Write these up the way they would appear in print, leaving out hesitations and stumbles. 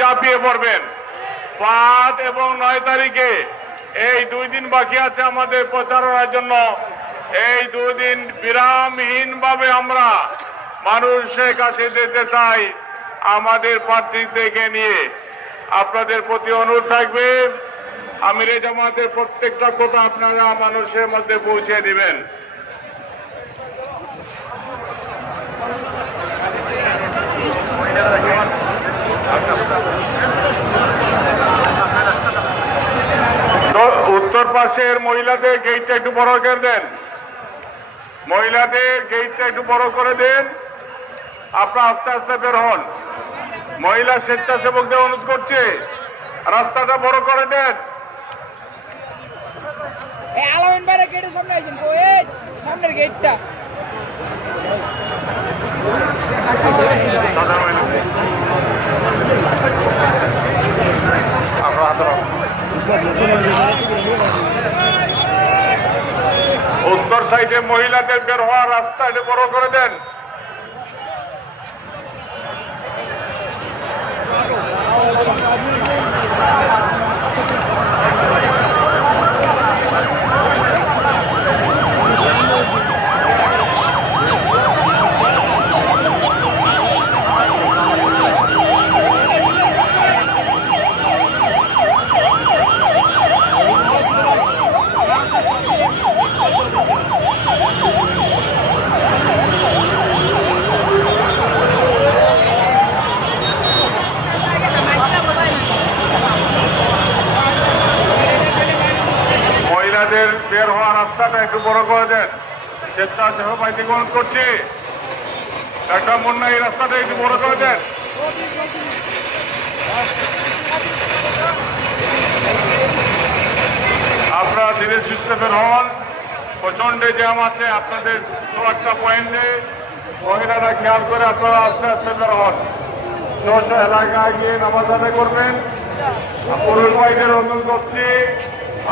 ঝাঁপিয়ে পড়বেন। 5 এবং 9 তারিখে এই 2 দিন বাকি আছে আমাদের প্রচারণার জন্য। এই 2 দিন বিরামহীন ভাবে আমরা মানুষের কাছে যেতে চাই আমাদের প্রার্থীদেরকে নিয়ে। আপনাদের প্রতি অনুরোধ থাকবে আমিরে জামাতের প্রত্যেকটা কথা আপনারা মানুষের মধ্যে পৌঁছে দিবেন। উত্তর পাশের মহিলাদের গেটটা একটু বড় করে দেন। মহিলাদের গেটটা একটু বড় করে দেন। আপনারা আস্তে আস্তে বের হন। মহিলা স্বেচ্ছাসেবকদের অনুরোধ করছে রাস্তাটা বড় করে দেন। আলামিন ভাইয়ের গেটের সামনে আছেন তো, এই সামনের গেটটা উত্তর সাইডে মহিলাদের বের হওয়ার রাস্তা এটা বড় করে দেন। বের হওয়ার রাস্তাটা একটু বড় করে দেন। স্বেচ্ছাসেবক ভাইকে অনুরোধ করছি একটা মুন্না এই রাস্তাটা একটু বড় করে দেন। আপনারা ধীরে সুস্থে বের হন। প্রচন্ড জ্যাম আছে আপনাদের একটা পয়েন্টে। মহিলারা খেয়াল করে আপনারা আস্তে আস্তে বের হন। এলাকায় গিয়ে নামাজ আদায় করবেন। পুরুষ ভাইদের অনুরোধ করছি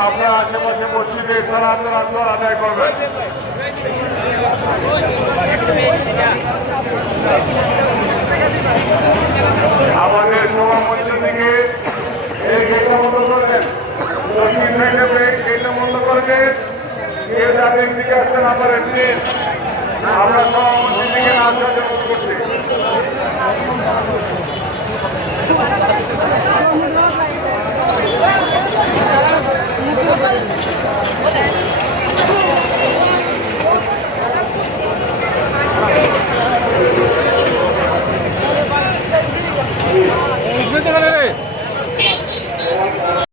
আপনারা আশেপাশে মসজিদে সালাতের আসর আদায় করবেন। আমাদের সভামঞ্চ থেকে এই গেটটা বন্ধ করবেন। গেটটা বন্ধ করবেন। কেউ যাদের দিকে আসছেন আপনারা প্লিজ আমরা সভামঞ্চ থেকে আসার জন্য করছি।